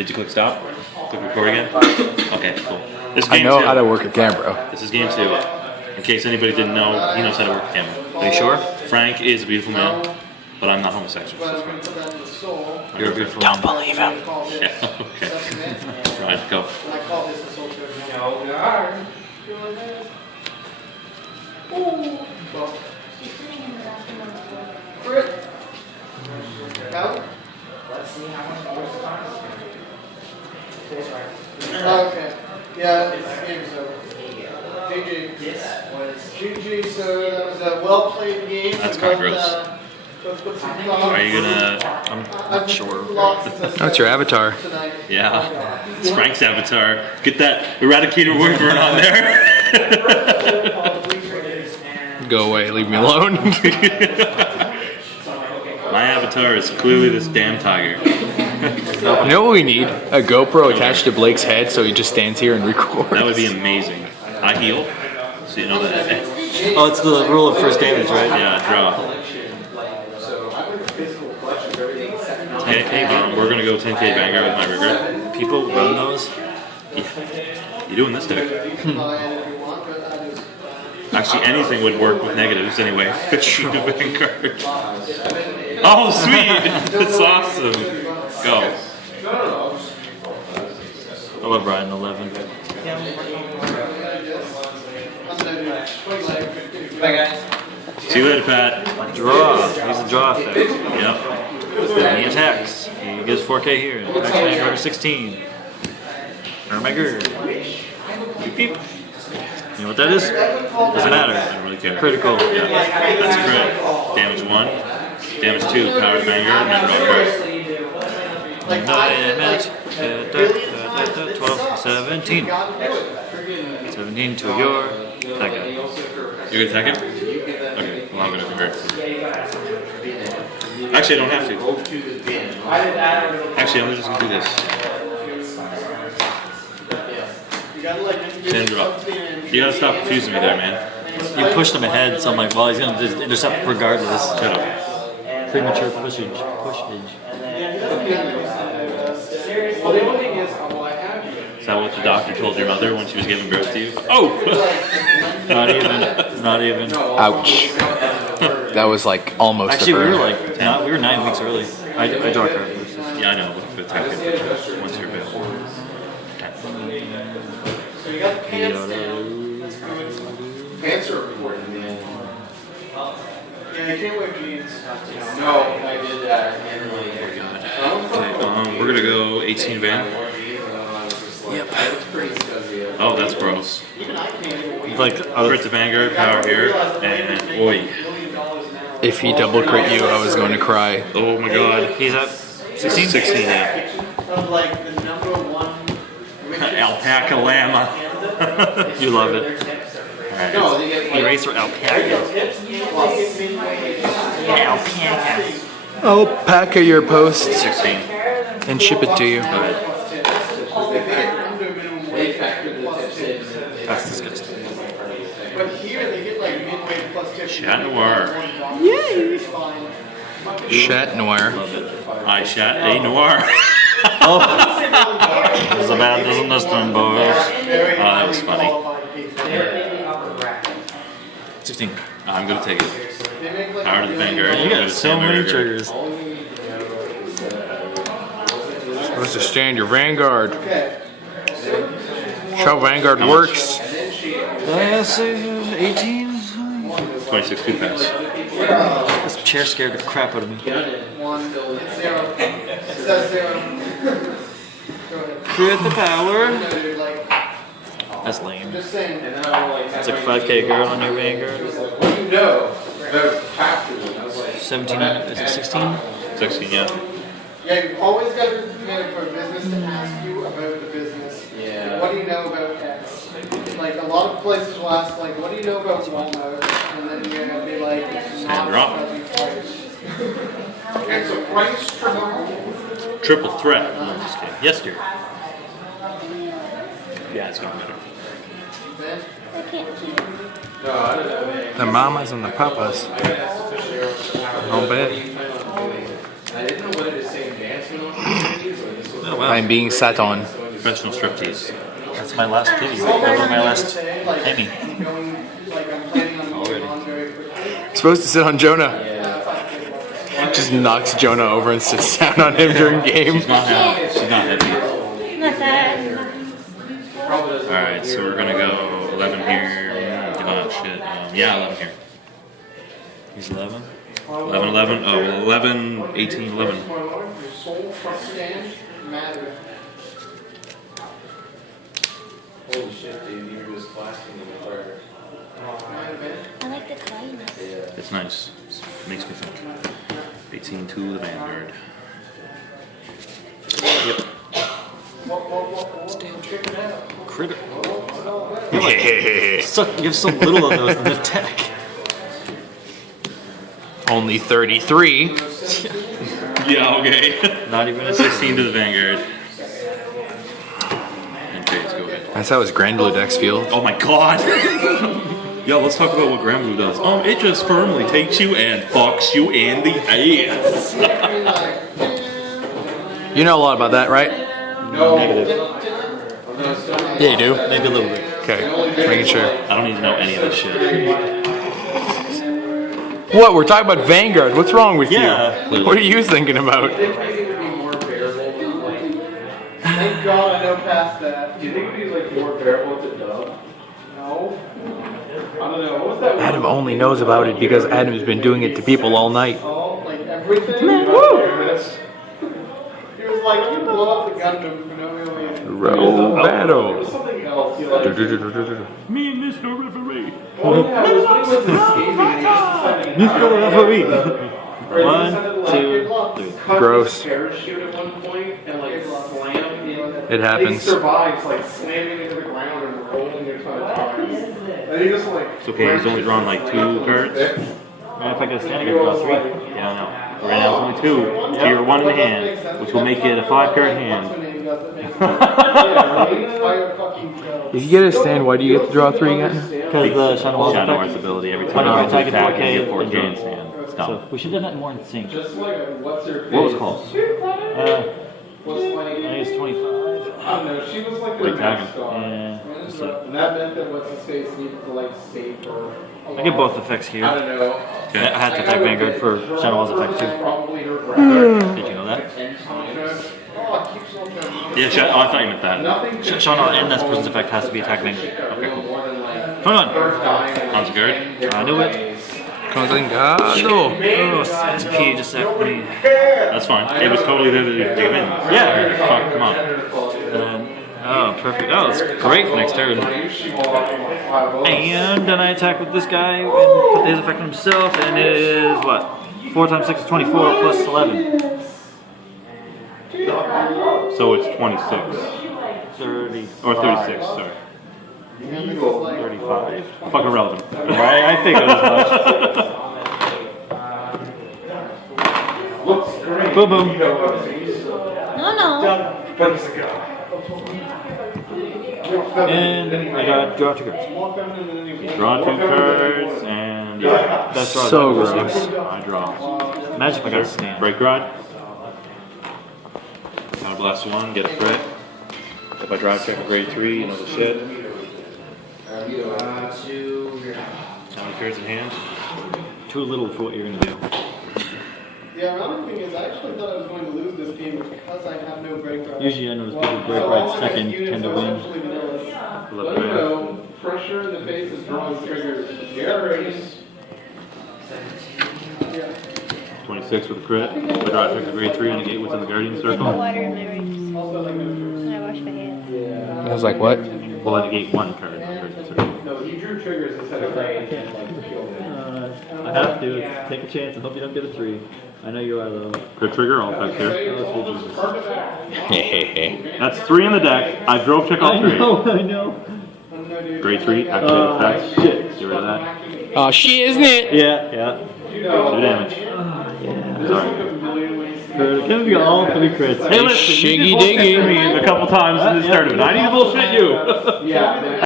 Did you click stop? Click record again? Okay, cool. This is I game know two. how to work a camera. This is game 2. In case anybody didn't know, he knows how to work a camera. Are you sure? Frank is a beautiful man, but I'm not homosexual. So it's fine. You're a beautiful Don't man. believe him. Yeah, okay. Right, go. Okay. Yeah, this game's over. GG, so that was a well-played game. That's kind of gross. Are you gonna... I'm not sure. That's your avatar. Yeah, it's Frank's avatar. Get that Eradicator Wyvern on there. Go away, leave me alone. My avatar is clearly this damn tiger. You know what we need? A GoPro attached to Blake's head so he just stands here and records. That would be amazing. I heal. So you know that. Oh, it's the rule of first damage, right? Yeah, draw. Hey, we're gonna go 10k Vanguard with my rigger. People run those. Yeah. You doing this deck? Actually, anything would work with negatives anyway. 15 to Vanguard. Oh, sweet! That's awesome. Go. I love riding 11. Bye, guys. See you later, Pat. Draw. He's a draw effect. Yep. Then he attacks. He gives 4k here. Attacks Vanguard 16. Ermager. Beep beep. You know what that is? Doesn't matter. I don't really care. Critical. Yeah. That's crit. Damage 1. Damage 2. Power to Vanguard. And then draw Damage. 12, 17. 17 to your attacker. You're gonna attack him? Okay, well I'm gonna convert. Actually, I don't have to. Actually, I'm just gonna do this. Send drop. You gotta stop confusing me there, man. You pushed him ahead, so I'm like, well, he's going to intercept regardless. Shut up. Premature pushage. Is that what the doctor told your mother when she was giving birth to you? Oh! Not even. Ouch. That was like almost Actually, a we burn. were we were 9 weeks early. I draw a card first. Yeah, I know, but attack him once you're available. Pants are important, man. Yeah, you can't wear jeans. No, I did that. Okay, we're gonna go 18 Van. Yep. Oh, that's gross. Like, Crit to Vanguard, power here, and oi. If he double crit you, I was going to cry. Oh my god. he's at 16? 16, yeah. Of like the number one. Alpaca llama. You love it. Alright. Eraser alpaca. Alpaca. I'll pack your post 16. and ship it to you. That's disgusting. But here they get like midway plus 50. Chat noir. Chat noir. I chat a noir. There's a bad doesn't this time, boys. Oh, that was funny. 16. I'm gonna take it. Power to the Vanguard. You got so many triggers. Supposed to stand your Vanguard. That's how Vanguard works. 18? 26 2 pass. This chair scared the crap out of me. Crit the power. That's lame. It's like 5k guard on your Vanguard. 17, is it 16? 16, yeah. Yeah, you've always got to commit for a business to ask you about the business. Yeah. What do you know about X? Like a lot of places will ask, like, what do you know about Walmart? And then you're gonna be like, it's not drop. It's a price triple. Triple threat. No, I'm just kidding. Yes, dear. Yeah, it's gonna be better. The mamas and the papas. No bad. I didn't know whether to say advancement. Oh, wow. I'm being sat on. Professional striptease. That's my last kitty. That's my last Emmy. Supposed to sit on Jonah. Just knocks Jonah over and sits down on him during game. She's not happy. She's not happy. Not that. Alright, so we're gonna go 11 here. Oh shit. Yeah, 11 here. He's 11. 11, 11. Oh, well, 11, 18, 11. Holy shit, dude, you were just blasting them apart. I like the kindness. It's nice. It makes me think. 18 to the Vanguard. Yep. Critter. You have so little of those in the deck. Only 33. Yeah, okay. Not even a 16 to the Vanguard. And Paige, go ahead. That's how his Grand Blue decks feel. Oh my god! Yo, let's talk about what Grand Blue does. It just firmly takes you and fucks you in the ass. You know a lot about that, right? Negative. Yeah, you do. Maybe a little bit. Okay, making sure. I don't need to know any of this shit. What? We're talking about Vanguard. What's wrong with Yeah. you? What are you thinking about? Thank God I know past that. Do you think it'd be like more bearable with the dub? No. I don't know. What was that? Adam only knows about it because Adam's been doing it to people all night. Oh, like everything? Woo! He was like, you blow up the Gundam for no reason. Row It battle. was something else. You like, Me and Mr. Referee. oh, yeah, it was when he was escaping and he just decided Mr. Referee. Or he 1, decided to, 2, 3. cut Gross. his parachute at one point and like slam in. It He happens. survives like slamming into the ground and rolling a ton of times. And he just like. It's okay, he's only drawn like 2 cards. If I get a standing, I draw 3. Yeah, I know. Right now it's only 2. Tier 1 in the hand, which will make it a 5-card hand. If you get a stand, why do you get to draw 3 again? Because the Shadow Wall's Shadow effect. Art's ability every When time you you attack attack, at you 4K, get 4 and drawn gain. stand. It's So dumb. we should have done that more in sync. Just like a, what's her face? What was close? Was like, I think it's 25. I don't know, she was like Like the tagging. next star. Yeah. And that meant that what's his face needed to like save her. I get both effects here. I don't know. I had to attack Vanguard for Shadow Wall's effect too. Probably her brother. Did you know that? Yeah, I thought you meant that. Shadow Wall and that person's effect has to be attack Vanguard. Okay, cool. Hold on. Sounds good. I knew it. Conzingado. Oh, SP just set me. That's fine. It was totally there to give in. Yeah. Fuck, come on. Oh, perfect. Oh, it's great for next turn. And then I attack with this guy and put his effect on himself, and it is what? 4 times 6 is 24 plus 11. So it's 26. 30. Or 36, sorry. 35. Fuck irrelevant. I think it was much. Boom, boom. No, no. And I got draw 2 cards. Draw 2 cards, and yeah, That's draw. So gross. I draw. Imagine if I got a stand. Break rod. Counter blast 1, get a crit. If I drive check a grade 3, you know the shit. Counter cards in hand. Too little for what you're going to do. Yeah, another thing is I actually thought I was going to lose this game because I have no break rod. Usually I notice people break So right all my second units tend to are win. essentially vanillas. I don't know. Pressure in the face is drawing triggers. Yeah. 26 with a crit. If I draw check a grade 3, I negate what's in the Guardian Put Circle. water in my rings. Also like no And I wash my hands. I was like, what? Well, I negate 1 card in the Guardian Circle. No, he drew triggers instead of like. I have to. Take a chance and hope you don't get a 3. I know you are though. Crit trigger, all effects here. Hehehe. That's 3 in the deck. I drove check all 3. I know. Grade 3, activate effects. Shit. Get rid of that. Oh, shit, isn't it? Yeah. 2 damage. Sorry. Give me all 3 crits. Hey, listen, you Shiggy just bullshit diggy. me a couple times in this tournament. I need to bullshit you. Yeah.